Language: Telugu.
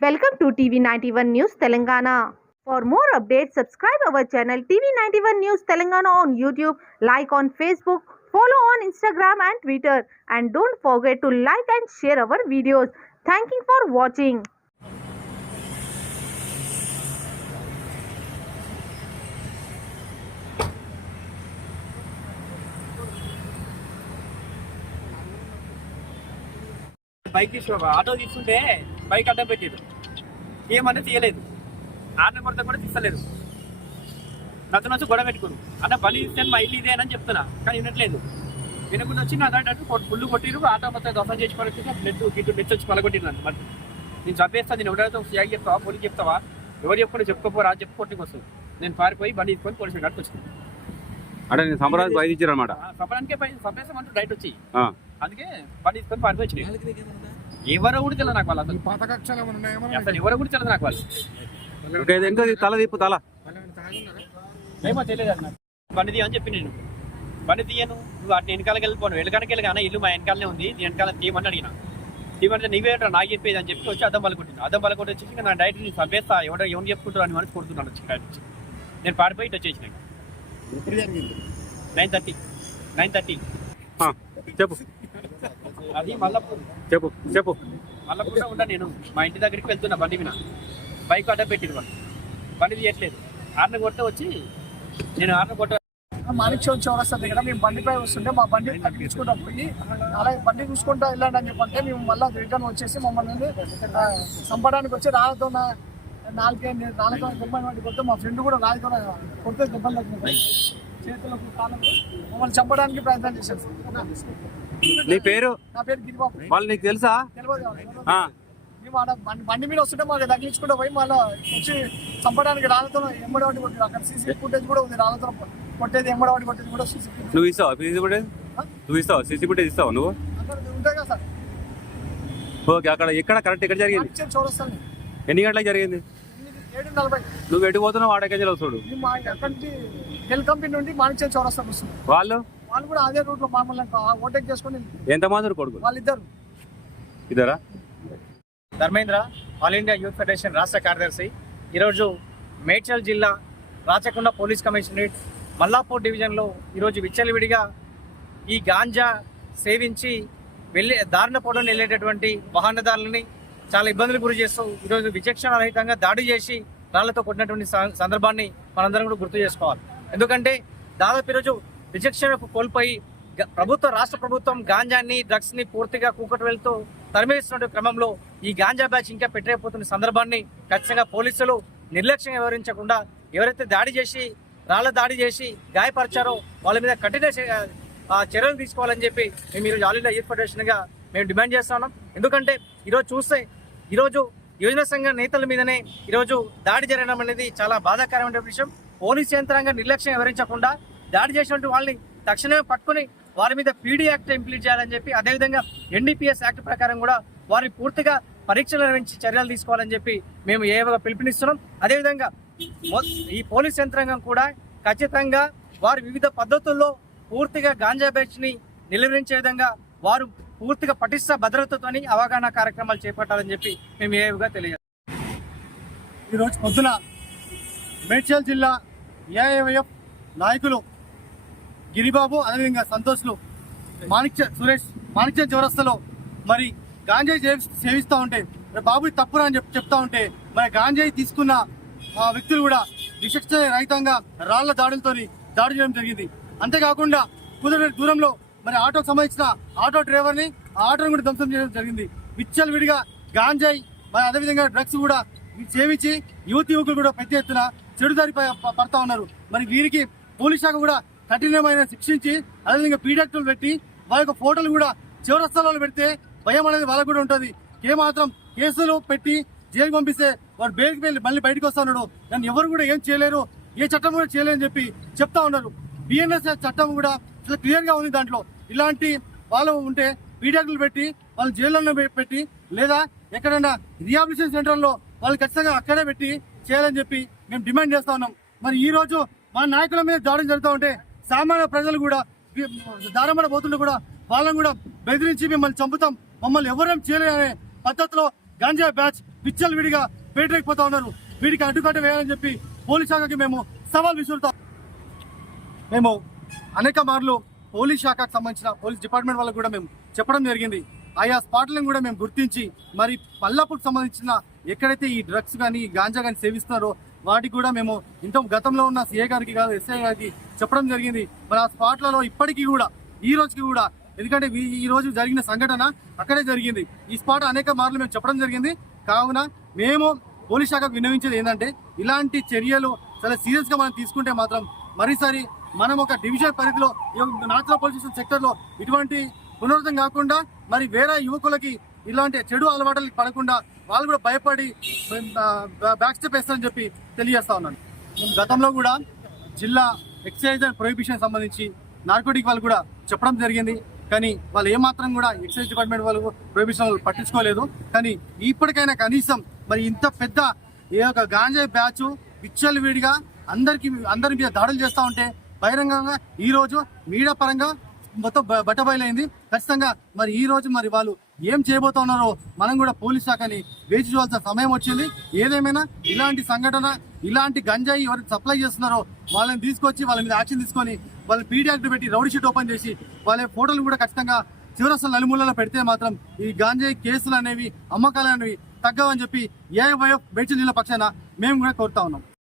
Welcome to TV91 News Telangana. For more updates, subscribe our channel TV91 News Telangana on YouTube, like on Facebook, follow on Instagram and Twitter, and don't forget to like and share our videos. Thank you for watching. Bike తీసుకో ఆటో తీసుకుంటే బైక్ అడ్డం పెట్టారు ఏమన్నా తీయలేదు ఆటో కొడితే కూడా తీస్తలేదు నచ్చ నచ్చి గొడవ పెట్టుకోరు అన్న బలి ఇస్తాను మా ఇల్లు ఇదేనని చెప్తున్నా కానీ వినట్లేదు వినకుండా వచ్చి నా దాంట్లో ఫుల్ కొట్టిరు ఆటో మొత్తం దోసం చేసుకోవడానికి బ్లడ్ గిట్టు నెచ్చి వచ్చి పలగొట్టిరు మరి నేను చంపేస్తాను నేను ఎవరైతే సిఐకి చెప్తావా పోలీకి చెప్తావా ఎవరు చెప్పుకుంటే చెప్పుకోపోరా చెప్పు కొట్టుకు వస్తుంది నేను పారిపోయి బండి తీసుకొని పోలీసు కాడికి వచ్చింది అంటే నేను సంబరానికి బయట ఇచ్చారనమాట సంబరానికే చంపేస్తామంటూ డైట్ వచ్చి అందుకే బండి తీసుకొని పారిపోయి వచ్చినాయి ఎవరో కూడా తెలియదు నాకు వాళ్ళు అసలు ఎవరో కూడా తెలియదు నాకు వాళ్ళు తల తిప్పు తల ఏమో తెలియదు అన్న బండి తీయని చెప్పి నేను బండి తీయను నువ్వు అటు వెనకాలకి వెళ్ళిపోను వెనకాలకి వెళ్ళగానే ఇల్లు మా వెనకాలనే ఉంది వెనకాల తీయమని అడిగిన తీయమంటే నీవేంటో నాకు చెప్పేది అని చెప్పి వచ్చి అద్దం పలుకుంటుంది అద్దం పలుకుంటే వచ్చేసి నా డైరెక్ట్ నేను చంపేస్తా ఎవరు చెప్పుకుంటారు అని మనసు కొడుతున్నాను వచ్చి డైరెక్ట్ నేను పారిపోయి ఇటు వచ్చేసిన 9:30 చెప్పు అది మల్లపూర్ చెప్పు మల్లపూర్ ఉంటా నేను మా ఇంటి దగ్గరికి వెళ్తున్నా బండి మీద బైక్ అడ్డ పెట్టిరు బండి తీయట్లేదు ఆర్న కొడితే వచ్చి నేను ఆర్న కొట్ట మాణిక్యం చౌరస్తా దగ్గర మేము బండిపై వస్తుంటే మా బండి తీసుకుంటా పోయి అలాగే బండి చూసుకుంటా వెళ్ళండి అని చెప్పంటే మేము మళ్ళీ రిటర్న్ వచ్చేసి మమ్మల్ని చంపడానికి వచ్చి రాళ్ళతో రాళ్ళతో దెబ్బలు కొడితే మా ఫ్రెండ్ కూడా రాళ్ళతో కొడితే దెబ్బలు తగ్గినాయి చేతులకు కాళ్ళకు మమ్మల్ని చంపడానికి ప్రయత్నం చేశారు. నీ పేరు? నా పేరు గిరిబాబు. వాళ్ళు నీకు తెలుసా? తెలియదు. మేము ఆడ బండి మీద వస్తుంటే మాకు తగ్గించుకుంటూ పోయి మళ్ళీ వచ్చి చంపడానికి రాళ్ళతో ఎంబడవాటి కొట్టారు. అక్కడ సీసీ ఫుటేజ్ కూడా ఉంది రాళ్ళతో కొట్టేది ఎంబడవాటి కొట్టేది కూడా సీసీ ఫుటేజ్. నువ్వు ఇస్తావా సీసీ ఫుటేజ్? నువ్వు ఇస్తావా సీసీ ఫుటేజ్ ఇస్తావా నువ్వు? అక్కడ ఉంటాయి కదా సార్. ఓకే అక్కడ కరెక్ట్ ఎక్కడ జరిగింది? చౌరస్తాని. ఎన్ని గంటలకు జరిగింది? 7:40. నువ్వు ఎటు పోతున్నావు వాడకెళ్ళి వస్తాడు? అక్కడి నుంచి హెల్ కంపెనీ నుండి మాణిక్యం చౌరస్తాకి వస్తుంది. వాళ్ళు కూడా అదే రూట్ లో మమ్మల్ని ఓవర్టేక్ చేసుకుని. ఎంతమంది కొడుకు? వాళ్ళిద్దరు. ఇద్దరా? Dharmendra, all India youth federation రాష్ట్ర కార్యదర్శి. ఈరోజు మేడ్చల్ జిల్లా రాచకొండ పోలీస్ కమిషనరేట్ మల్లాపూర్ డివిజన్లో ఈరోజు విచ్చలవిడిగా ఈ గాంజా సేవించి దారిన పొడవుని వెళ్ళేటటువంటి వాహనదారులని చాలా ఇబ్బందులు గురి చేస్తూ ఈరోజు విచక్షణ రహితంగా దాడి చేసి రాళ్లతో కొట్టినటువంటి సందర్భాన్ని మనందరం కూడా గుర్తు చేసుకోవాలి. ఎందుకంటే దాదాపు ఈరోజు విచక్షణకు కోల్పోయి రాష్ట్ర ప్రభుత్వం గాంజాని డ్రగ్స్ని పూర్తిగా కూకటి వెళ్తూ తరిమేస్తున్న క్రమంలో ఈ గాంజా బ్యాచ్ ఇంకా పెట్టలేకపోతున్న సందర్భాన్ని ఖచ్చితంగా పోలీసులు నిర్లక్ష్యంగా వివరించకుండా ఎవరైతే రాళ్ల దాడి చేసి గాయపరిచారో వాళ్ళ మీద కఠిన చర్యలు తీసుకోవాలని చెప్పి మేము ఈరోజు ఆల్ ఇండియా యూత్ ఫెడరేషన్గా మేము డిమాండ్ చేస్తున్నాం. ఎందుకంటే ఈరోజు చూస్తే ఈరోజు యువజన సంఘ నేతల మీదనే ఈరోజు దాడి జరగడం అనేది చాలా బాధాకరమైన విషయం. పోలీస్ యంత్రాంగం నిర్లక్ష్యం వివరించకుండా దాడి చేసినటువంటి వాళ్ళని తక్షణమే పట్టుకుని వారి మీద పీడీ యాక్ట్ ఇంప్లీట్ చేయాలని చెప్పి అదేవిధంగా ఎన్డీపీఎస్ యాక్ట్ ప్రకారం కూడా వారిని పూర్తిగా పరీక్షలు నిర్వహించి చర్యలు తీసుకోవాలని చెప్పి మేము ఏవగా పిలుపునిస్తున్నాం. అదేవిధంగా ఈ పోలీస్ యంత్రాంగం కూడా ఖచ్చితంగా వారి వివిధ పద్ధతుల్లో పూర్తిగా గాంజా బ్యాచ్ని నిలువరించే విధంగా వారు పూర్తిగా పటిష్ట భద్రతతోని అవగాహన కార్యక్రమాలు చేపట్టాలని చెప్పి మేము ఏవిగా తెలియజేస్తాం. ఈరోజు పొద్దున మేడ్చల్ జిల్లా ఏఐవైఎఫ్ నాయకులు గిరిబాబు అదేవిధంగా సంతోష్లు మాణిక్యం చౌరస్తాలో మరి గాంజాయి సేవిస్తూ ఉంటే బాబు తప్పురా అని చెప్తా ఉంటే మరి గాంజాయి తీసుకున్న వ్యక్తులు కూడా విచక్షణ రహితంగా రాళ్ల దాడులతో దాడి చేయడం జరిగింది. అంతేకాకుండా కుదరని దూరంలో మరి ఆటోకు సంబంధించిన ఆటో డ్రైవర్ని ఆటోను కూడా ధ్వంసం చేయడం జరిగింది. విచ్చలవిడిగా గాంజాయి మరి అదేవిధంగా డ్రగ్స్ కూడా సేవించి యువకులు కూడా పెద్ద ఎత్తున చెడుదారి పడతా ఉన్నారు. మరి వీరికి పోలీస్ శాఖ కూడా కఠినమైన శిక్షించి అదేవిధంగా పీడక్టులు పెట్టి వాళ్ళ యొక్క ఫోటోలు కూడా చివరస్థలాలు పెడితే భయం అనేది వాళ్ళకు కూడా ఉంటుంది. ఏమాత్రం కేసులు పెట్టి జైలు పంపిస్తే వాడు బెయిల్కి వెళ్ళి మళ్ళీ బయటకు వస్తా ఉన్నాడు. దాన్ని ఎవరు కూడా ఏం చేయలేరు, ఏ చట్టం కూడా చేయలేరని చెప్పి చెప్తా ఉన్నారు. బిఎన్ఎస్ చట్టం కూడా క్లియర్ గా ఉంది. దాంట్లో ఇలాంటి వాళ్ళు ఉంటే పీడక్టులు పెట్టి వాళ్ళు జైల్లో పెట్టి లేదా ఎక్కడైనా రిహాబిలిటేషన్ సెంటర్లో వాళ్ళు ఖచ్చితంగా అక్కడే పెట్టి చేయాలని చెప్పి మేము డిమాండ్ చేస్తా ఉన్నాం. మరి ఈ రోజు మా నాయకుల మీద దాడులు జరుగుతూ ఉంటే సామాన్య ప్రజలు కూడా దారమడ పోతుంటే కూడా వాళ్ళని కూడా బెదిరించి మిమ్మల్ని చంపుతాం, మమ్మల్ని ఎవరేం చేయలేదనే పద్ధతిలో గాంజా బ్యాచ్ విచ్చలవిడిగా పేటరేకపోతా ఉన్నారు. వీడికి అడ్డుకట్ట వేయాలని చెప్పి పోలీస్ శాఖకి మేము సవాల్ విసురుతాం. మేము అనేక మార్లు పోలీస్ శాఖకు సంబంధించిన పోలీస్ డిపార్ట్మెంట్ వాళ్ళకు కూడా మేము చెప్పడం జరిగింది. ఆయా స్పాట్లను కూడా మేము గుర్తించి మరి మల్లాపూర్కి సంబంధించిన ఎక్కడైతే ఈ డ్రగ్స్ కానీ గాంజా కానీ సేవిస్తున్నారో వాటికి కూడా మేము గతంలో ఉన్న సిఐ గారికి కాదు ఎస్ఐ గారికి చెప్పడం జరిగింది. మరి ఆ స్పాట్లలో ఇప్పటికీ కూడా ఈ రోజుకి కూడా, ఎందుకంటే ఈ రోజు జరిగిన సంఘటన అక్కడే జరిగింది. ఈ స్పాట్ అనేక మార్లు మేము చెప్పడం జరిగింది. కావున మేము పోలీస్ శాఖకు విన్నవించేది ఏంటంటే ఇలాంటి చర్యలు చాలా సీరియస్ గా మనం తీసుకుంటే మాత్రం మరోసారి మనం ఒక డివిజన్ పరిధిలో నాచురల్ పోలీస్ స్టేషన్ సెక్టర్ లో ఇటువంటి పునరుద్ధం కాకుండా మరి వేరే యువకులకి ఇలాంటి చెడు అలవాట్లకి పడకుండా వాళ్ళు కూడా భయపడి బ్యాక్ స్టెప్ వేస్తారని చెప్పి తెలియజేస్తా ఉన్నాను. గతంలో కూడా జిల్లా ఎక్సైజ్ అండ్ ప్రొహిబిషన్ సంబంధించి నార్కోటిక్ వాళ్ళు కూడా చెప్పడం జరిగింది. కానీ వాళ్ళు ఏమాత్రం కూడా ఎక్సైజ్ డిపార్ట్మెంట్ వాళ్ళు ప్రొహిబిషన్ వాళ్ళు పట్టించుకోలేదు. కానీ ఇప్పటికైనా కనీసం మరి ఇంత పెద్ద ఏ ఒక గాంజాయి బ్యాచ్ విచ్చలవిడిగా అందరి మీద దాడులు చేస్తూ ఉంటే బహిరంగంగా ఈ రోజు మీడియా పరంగా మొత్తం బట్టబయలైంది. ఖచ్చితంగా మరి ఈ రోజు మరి వాళ్ళు ఏం చేయబోతున్నారో మనం కూడా పోలీస్ శాఖని వేచి చూడాల్సిన సమయం వచ్చింది. ఏదేమైనా ఇలాంటి సంఘటన, ఇలాంటి గంజాయి ఎవరికి సప్లై చేస్తున్నారో వాళ్ళని తీసుకొచ్చి వాళ్ళ మీద యాక్షన్ తీసుకొని వాళ్ళ పీడీ యాక్ట్ పెట్టి రౌడీ షీట్ ఓపెన్ చేసి వాళ్ళ ఫోటోలు కూడా ఖచ్చితంగా చివరసలు నలుమూలలో పెడితే మాత్రం ఈ గాంజాయి కేసులు అనేవి, అమ్మకాలు అనేవి తగ్గవని చెప్పి ఏఐవైఎఫ్ మేడ్చల్ జిల్లా పక్షాన మేము కూడా కోరుతా ఉన్నాం.